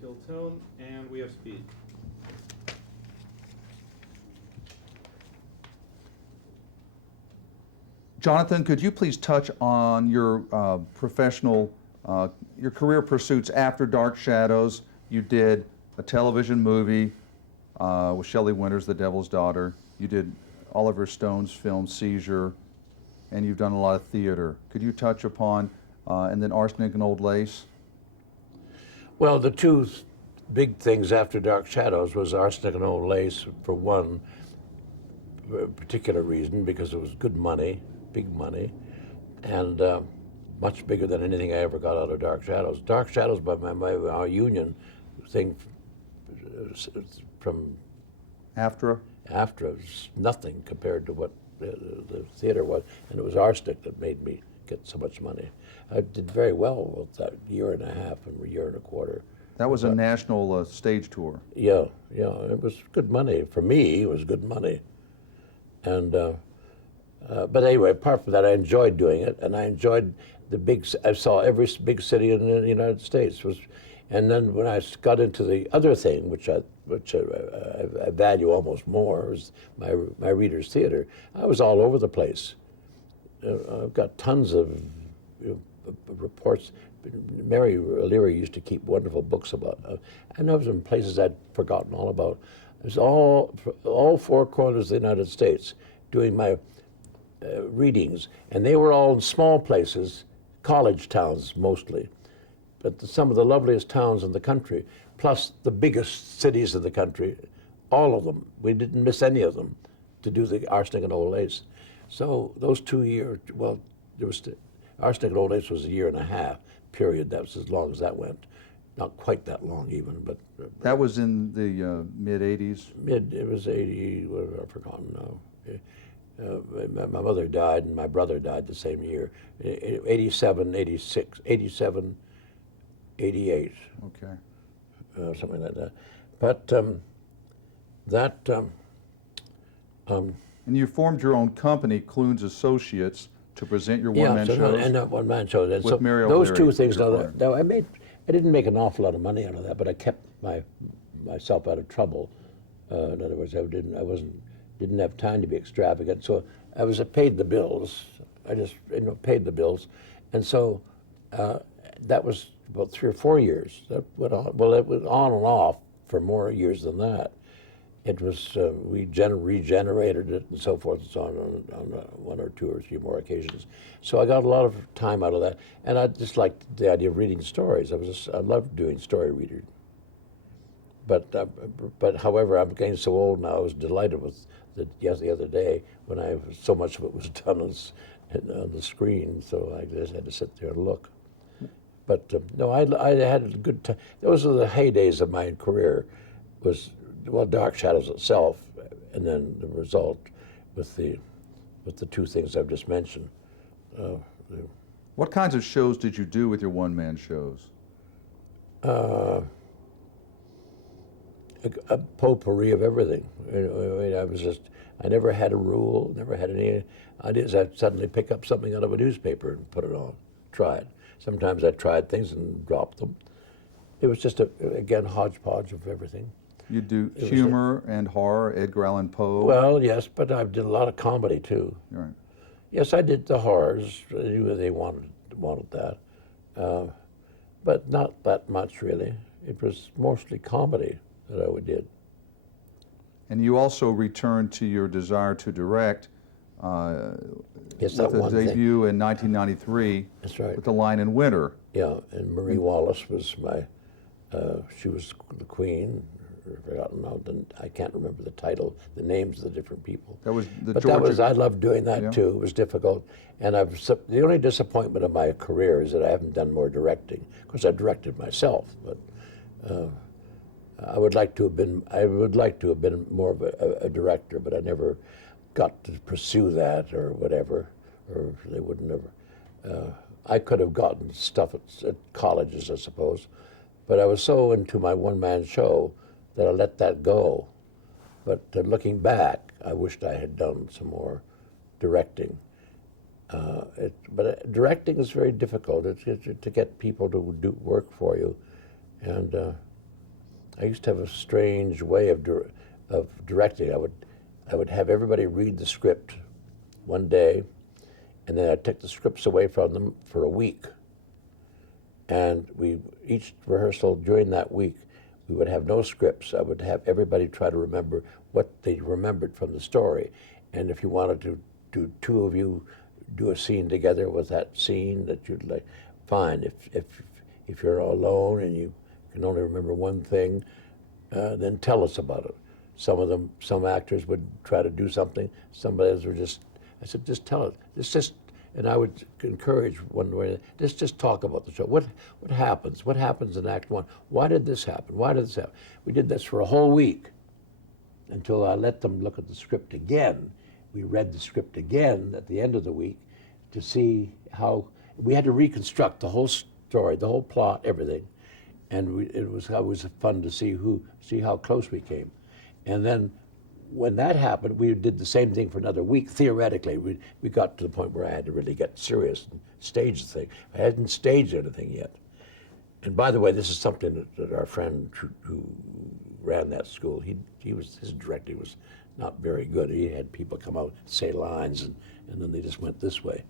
kill tone, and we have speed. Jonathan, could you please touch on your your career pursuits after Dark Shadows? You did a television movie with Shelley Winters, The Devil's Daughter. You did Oliver Stone's film Seizure, and you've done a lot of theater. Could you touch upon, and then Arsenic and Old Lace? Well, the two big things after Dark Shadows was Arsenic and Old Lace, for one particular reason, because it was good money, big money, and much bigger than anything I ever got out of Dark Shadows. Dark Shadows, by our union thing from AFTRA? AFTRA, was nothing compared to what the theater was, and it was Arsenic that made me get so much money. I did very well with that year and a half and a year and a quarter. That was a national stage tour. Yeah, it was good money. For me, it was good money. And, but anyway, apart from that, I enjoyed doing it, and I enjoyed I saw every big city in the United States. And then when I got into the other thing, which I value almost more, is my readers' theater. I was all over the place. I've got tons of reports. Mary O'Leary used to keep wonderful books about, and I was in places I'd forgotten all about. It was all four corners of the United States doing my readings, and they were all in small places, college towns mostly, but some of the loveliest towns in the country, plus the biggest cities in the country, all of them. We didn't miss any of them to do the Arsenic and Old Lace. So those 2 years, well, Arsenic and Old Lace was a year and a half period. That was as long as that went. Not quite that long even, but. That was in the mid-'80s? It was 80, whatever, I've forgotten now. My mother died and my brother died the same year. 87, 86, 87, 88. Okay. Something like that. But And you formed your own company, Clunes Associates, to present your one-man shows? And one-man shows. And With so Mary those two O'Leary, things, your now I didn't make an awful lot of money out of that, but I kept myself out of trouble. In other words, I didn't have time to be extravagant, so I paid the bills. I just paid the bills, and so that was about 3 or 4 years. That went on. Well, it was on and off for more years than that. It was we regenerated it and so forth and so on 1 or 2 or 3 more occasions. So I got a lot of time out of that, and I just liked the idea of reading stories. I loved doing story reading. But however, I'm getting so old now. I was delighted with the other day when so much of it was done on the screen, so I just had to sit there and look. But no, I had a good time. Those are the heydays of my career. Dark Shadows itself, and then the result with the two things I've just mentioned. What kinds of shows did you do with your one-man shows? A potpourri of everything. I never had a rule, never had any ideas. I'd suddenly pick up something out of a newspaper and put it on, try it. Sometimes I tried things and dropped them. It was just again, hodgepodge of everything. You do humor and horror, Edgar Allan Poe? Well, yes, but I did a lot of comedy too. Right. Yes, I did the horrors. I knew they wanted that, but not that much really. It was mostly comedy that I did. And you also returned to your desire to direct Yes, with a debut in 1993. That's right. With The Lion in Winter. Yeah, and Marie Wallace was she was the queen. I've forgotten now. I can't remember the title, the names of the different people. That was the But Georgia. I loved doing that too. It was difficult, and the only disappointment of my career is that I haven't done more directing. Of course, I directed myself, but I would like to have been more of a director, but I never got to pursue that or whatever, or they would never. I could have gotten stuff at colleges, I suppose, but I was so into my one-man show that I let that go. But looking back, I wished I had done some more directing. But directing is very difficult. It's to get people to do work for you, and I used to have a strange way of directing. I would have everybody read the script one day, and then I'd take the scripts away from them for a week. And each rehearsal during that week, we would have no scripts. I would have everybody try to remember what they remembered from the story. And if you wanted to do two of you do a scene together with that scene that you'd like, fine. If you're alone and you can only remember one thing, then tell us about it. Some actors would try to do something. Some others were I said, just tell it. And I would encourage one way, just talk about the show. What happens? What happens in Act One? Why did this happen? Why did this happen? We did this for a whole week until I let them look at the script again. We read the script again at the end of the week to see how we had to reconstruct the whole story, the whole plot, everything. And it was fun to see how close we came. And then when that happened, we did the same thing for another week. Theoretically, we got to the point where I had to really get serious and stage the thing. I hadn't staged anything yet. And by the way, this is something that our friend who ran that school, his directing was not very good. He had people come out, say lines, and then they just went this way.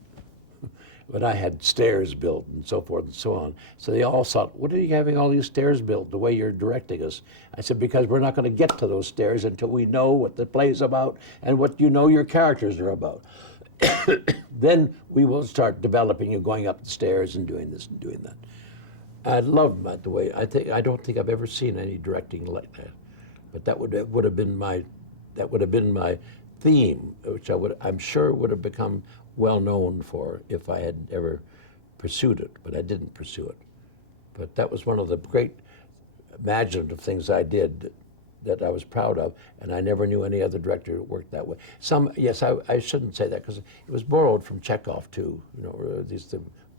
But I had stairs built and so forth and so on. So they all thought, what are you having all these stairs built the way you're directing us? I said, because we're not going to get to those stairs until we know what the play's about and what your characters are about. Then we will start developing you going up the stairs and doing this and doing that. I love the way, I don't think I've ever seen any directing like that. But that would have been my theme, which I'm sure would have become well known for if I had ever pursued it, but I didn't pursue it. But that was one of the great imaginative things I did that I was proud of, and I never knew any other director who worked that way. Yes, I shouldn't say that because it was borrowed from Chekhov too.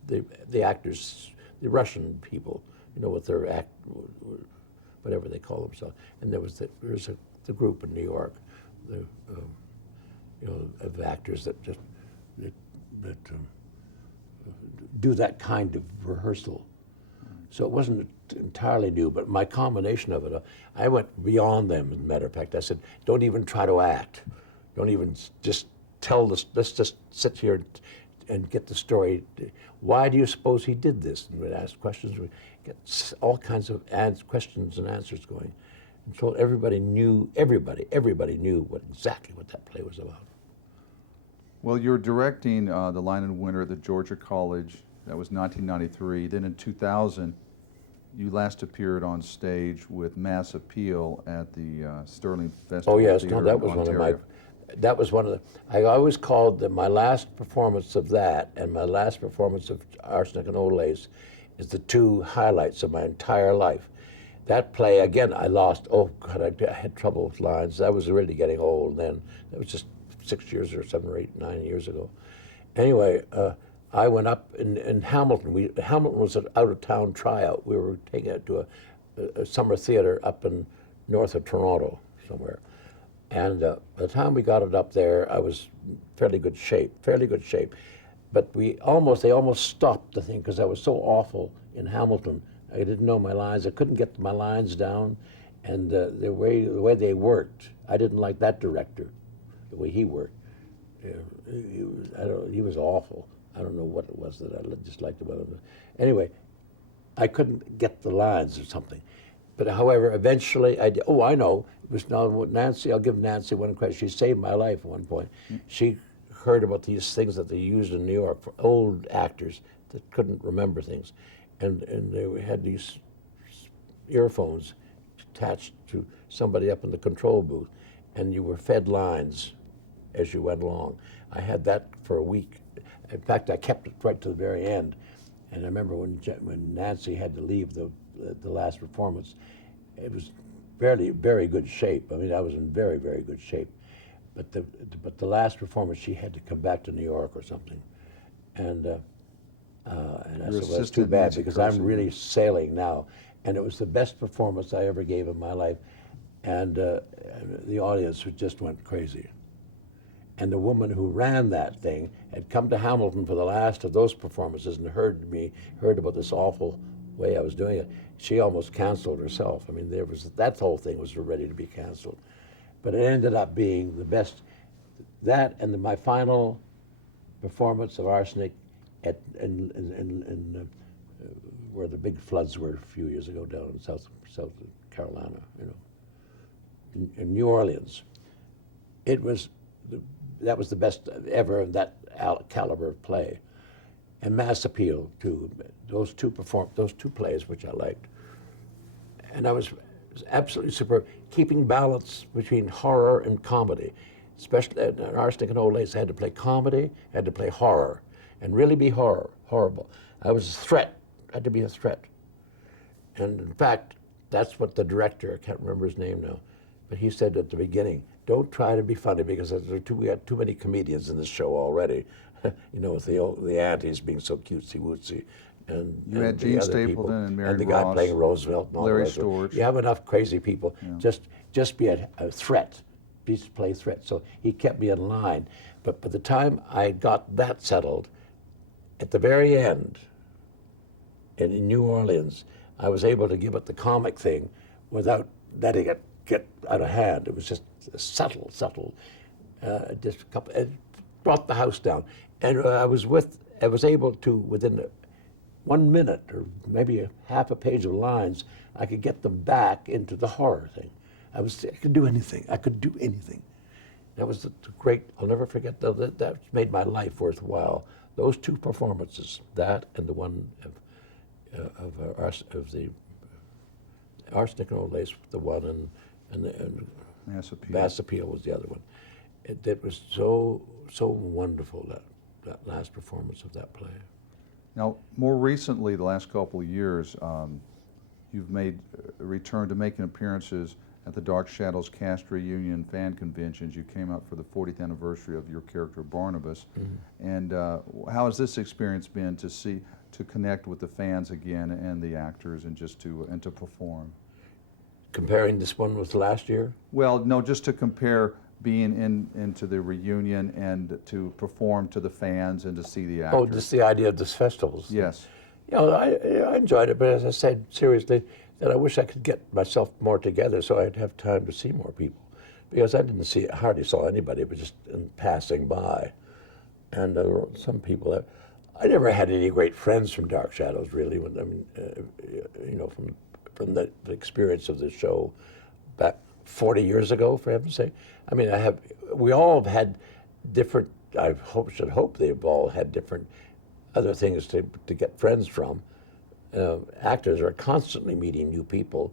The actors, the Russian people, with their whatever they call themselves. And there was the group in New York, of actors that just do that kind of rehearsal. So it wasn't entirely new, but my combination of it, I went beyond them, as a matter of fact. I said, don't even try to act. Don't even just tell this, let's just sit here and get the story. Why do you suppose he did this? And we'd ask questions, we'd get all kinds of questions and answers going. Until everybody knew exactly what that play was about. Well, you're directing The Lion and Winter at the Georgia College. That was 1993. Then in 2000, you last appeared on stage with Mass Appeal at the Sterling Festival. Oh yes, Theater that in was Ontario. one of the. I always called my last performance of that and my last performance of Arsenic and Old Lace is the two highlights of my entire life. That play again, I lost. Oh God, I had trouble with lines. I was really getting old then. It was just 6 years or 7 or 8, 9 years ago. Anyway, I went up in Hamilton. Hamilton was an out-of-town tryout. We were taking it to a summer theater up in north of Toronto somewhere. And by the time we got it up there, I was fairly good shape. But they almost stopped the thing because I was so awful in Hamilton. I didn't know my lines. I couldn't get my lines down, and the way they worked, I didn't like that director, the way he worked. He was awful. I don't know what it was that I just liked about him. Anyway, I couldn't get the lines or something. But however, eventually I did. Oh, I know. It was now Nancy. I'll give Nancy one credit. She saved my life at one point. She heard about these things that they used in New York for old actors that couldn't remember things, and they had these earphones attached to somebody up in the control booth, and you were fed lines as you went along. I had that for a week. In fact, I kept it right to the very end. And I remember when Nancy had to leave the last performance, it was very good shape. I mean, I was in very, very good shape. But the last performance, she had to come back to New York or something. And I said, well, it's too bad because I'm really sailing now. And it was the best performance I ever gave in my life. And the audience just went crazy. And the woman who ran that thing had come to Hamilton for the last of those performances and heard about this awful way I was doing it. She almost canceled herself. I mean, that whole thing was ready to be canceled. But it ended up being the best. That and my final performance of Arsenic where the big floods were a few years ago down in South Carolina, in New Orleans. That was the best ever of that caliber of play, and Mass Appeal too. Those two plays which I liked, and it was absolutely superb, keeping balance between horror and comedy. Especially in Arsenic and Old Lace, I had to play comedy, I had to play horror, and really be horrible. I was a threat. I had to be a threat. And in fact, that's what the director, I can't remember his name now, but he said at the beginning, don't try to be funny because we had too many comedians in this show already. With the aunties being so cutesy-wootsy. And You had Gene Stapleton and Mary and the guy Ross, playing Roosevelt and all Larry the rest of it. Storch. You have enough crazy people. Yeah. Just be a threat. Just play threat. So he kept me in line. But by the time I got that settled, at the very end, in New Orleans, I was able to give it the comic thing without letting it get out of hand. It was just subtle. Just a couple. It brought the house down, and I was able to, within 1 minute or maybe half a page of lines, I could get them back into the horror thing. I could do anything. I could do anything. That was the great. I'll never forget that made my life worthwhile. Those two performances, that and the one of the Arsenic and Old Lace, the one, and Mass Appeal was the other one. It was so wonderful, that last performance of that play. Now, more recently, the last couple of years, you've made a return to making appearances at the Dark Shadows cast reunion fan conventions. You came out for the 40th anniversary of your character Barnabas. Mm-hmm. And how has this experience been to connect with the fans again and the actors and to perform? Comparing this one with last year? Well, no, just to compare being into the reunion and to perform to the fans and to see the actors. Oh, just the idea of this festival. Yes. I enjoyed it, but as I said seriously, that I wish I could get myself more together so I'd have time to see more people, because I hardly saw anybody, but just in passing by, and some people. I never had any great friends from Dark Shadows, really. From the experience of the show back 40 years ago, for heaven's sake. I mean, we all have had different. Should hope they've all had different other things to get friends from. Actors are constantly meeting new people,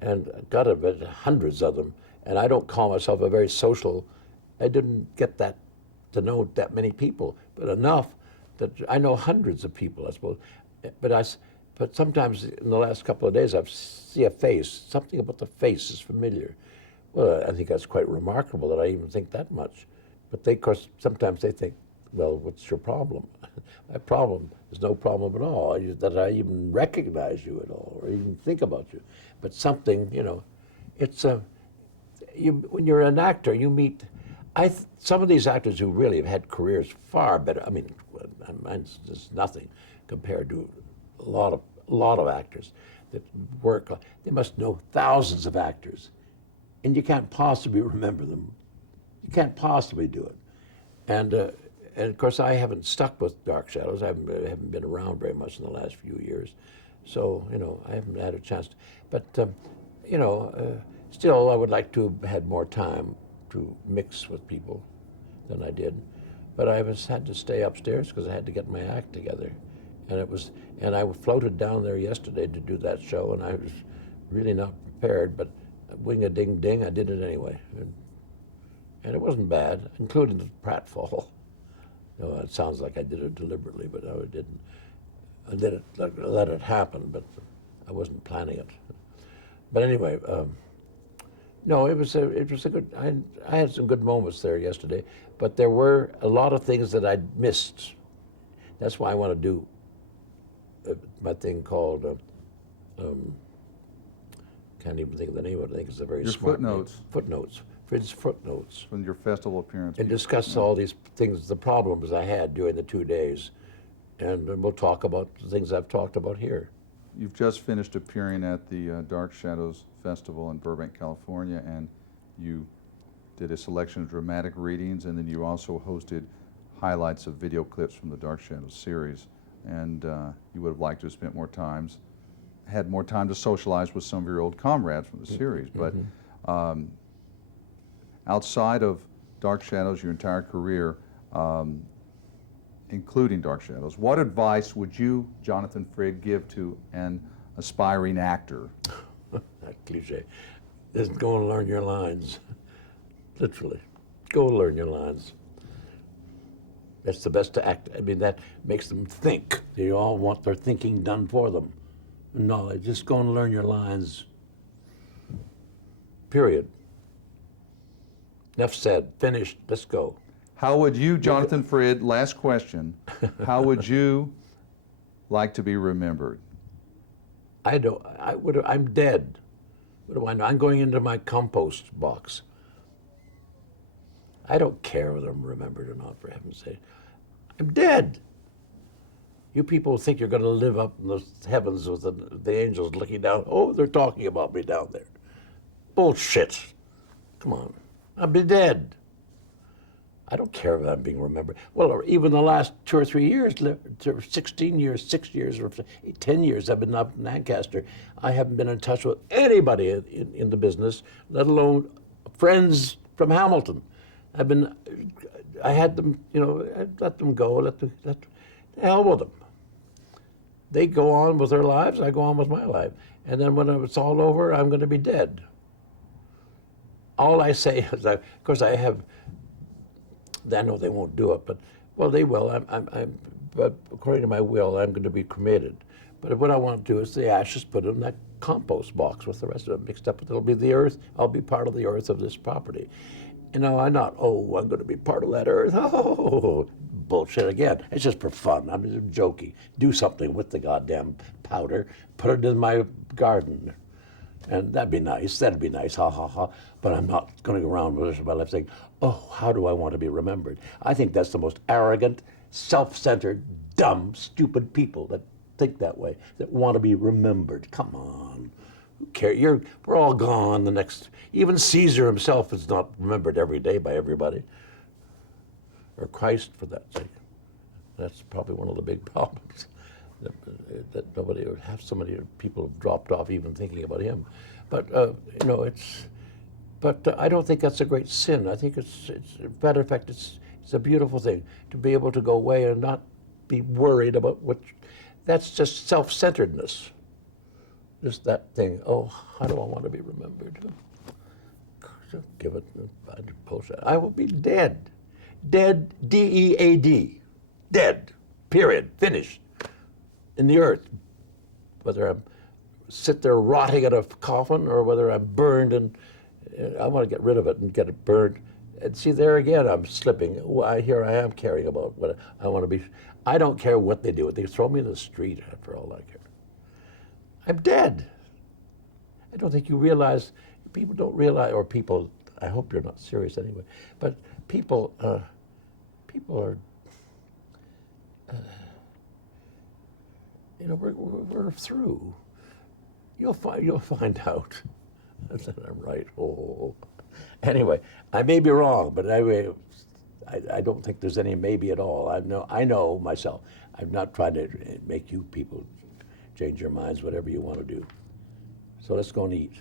and got hundreds of them. And I don't call myself a very social. I didn't get to know that many people, but enough that I know hundreds of people, I suppose. But sometimes in the last couple of days, I see a face. Something about the face is familiar. Well, I think that's quite remarkable that I even think that much. But of course, sometimes they think, well, what's your problem? My problem is no problem at all, that I even recognize you at all, or even think about you. But something, it's when you're an actor, you meet, some of these actors who really have had careers far better. I mean, mine's just nothing compared to a lot of actors that work. They must know thousands of actors, and you can't possibly remember them. You can't possibly do it. And of course, I haven't stuck with Dark Shadows. I haven't been around very much in the last few years, so I haven't had a chance to. But still, I would like to have had more time to mix with people than I did. But I had to stay upstairs because I had to get my act together, and I floated down there yesterday to do that show, and I was really not prepared. But wing-a-ding-ding, I did it anyway, and it wasn't bad, including the pratfall. It sounds like I did it deliberately, but I didn't. I let it happen, but I wasn't planning it. But anyway, no, it was a good. I had some good moments there yesterday, but there were a lot of things that I'd missed. That's why I want to do my thing called. Can't even think of the name of it. I think it's a very smart footnotes. Name. Footnotes. Frid's Footnotes. From your festival appearance. And discuss all these things, the problems I had during the 2 days. And we'll talk about the things I've talked about here. you've just finished appearing at the Dark Shadows Festival in Burbank, California, and you did a selection of dramatic readings, and then you also hosted highlights of video clips from the Dark Shadows series. And you would have liked to have spent more time, had more time to socialize with some of your old comrades from the series. But outside of Dark Shadows, your entire career, including Dark Shadows, what advice would you, Jonathan Frid, give to an aspiring actor? That cliche. Just go and learn your lines. Literally. Go and learn your lines. That's the best to act. I mean, that makes them think. They all want their thinking done for them. Knowledge. Just go and learn your lines. Period. Enough said. Finished. Let's go. How would you, Jonathan Frid, last question, how would you like to be remembered? I'm dead. What do I know? I'm going into my compost box. I don't care whether I'm remembered or not, for heaven's sake. I'm dead. You people think you're going to live up in the heavens with the angels looking down. Oh, they're talking about me down there. Bullshit. Come on. I'll be dead. I don't care if I'm being remembered. Well, or even the last 2 or 3 years, 16 years, 6 years, or 10 years I've been up in Lancaster, I haven't been in touch with anybody in the business, let alone friends from Hamilton. I had them, I let them go, let the hell with them. They go on with their lives, I go on with my life. And then when it's all over, I'm going to be dead. All I say is, of course, I know they won't do it, but, well, they will. But according to my will, I'm going to be cremated. But what I want to do is the ashes put in that compost box with the rest of it mixed up. It'll be the earth. I'll be part of the earth of this property. I'm not, I'm going to be part of that earth. Oh, bullshit again. It's just for fun. I'm just joking. Do something with the goddamn powder. Put it in my garden. And that'd be nice. That'd be nice. Ha, ha, ha. But I'm not going to go around with my life saying, oh, how do I want to be remembered? I think that's the most arrogant, self-centered, dumb, stupid people that think that way, that want to be remembered. Come on. Who cares? We're all gone the next... Even Caesar himself is not remembered every day by everybody. Or Christ, for that sake. That's probably one of the big problems. That nobody would have, so many people have dropped off even thinking about him. But, But I don't think that's a great sin. I think it's matter of fact, it's a beautiful thing to be able to go away and not be worried about what, that's just self-centeredness. Just that thing, oh, how do I want to be remembered? Give it a bullshit. I will be dead. Dead, D-E-A-D. Dead, period, finished. In the earth. Whether I'm sit there rotting in a coffin or whether I'm burned and I want to get rid of it and get it burned. And see, there again, I'm slipping. Here I am caring about what I want to be. I don't care what they do. They throw me in the street, after all I care. I'm dead. I don't think you realize, people don't realize, or people, I hope you're not serious anyway, but people are, we're through. You'll find out. That I'm right. Oh. Anyway, I may be wrong, but anyway, I don't think there's any maybe at all. I know myself. I'm not trying to make you people change your minds, whatever you want to do. So let's go and eat.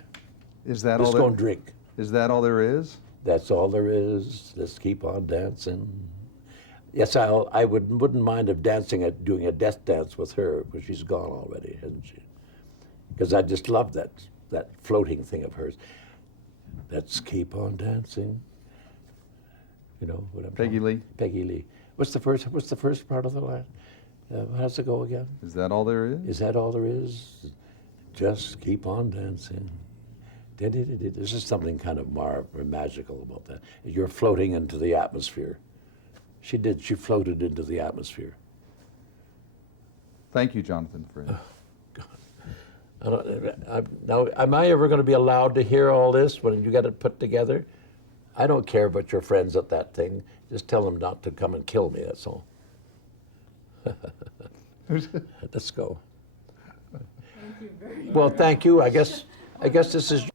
Is that let's all? Go and drink. Is that all there is? That's all there is. Let's keep on dancing. Yes, I wouldn't mind of doing a death dance with her, because she's gone already, hasn't she? Because I just love that floating thing of hers. Let's keep on dancing. You know what I'm Peggy Lee. Peggy Lee. What's the first part of the line? How does it go again? Is that all there is? Is that all there is? Just keep on dancing. There's just something kind of magical about that. You're floating into the atmosphere. She did. She floated into the atmosphere. Thank you, Jonathan Frid. Now, am I ever going to be allowed to hear all this when you got it put together? I don't care about your friends at that thing. Just tell them not to come and kill me, that's all. Let's go. Well, thank you. I guess this is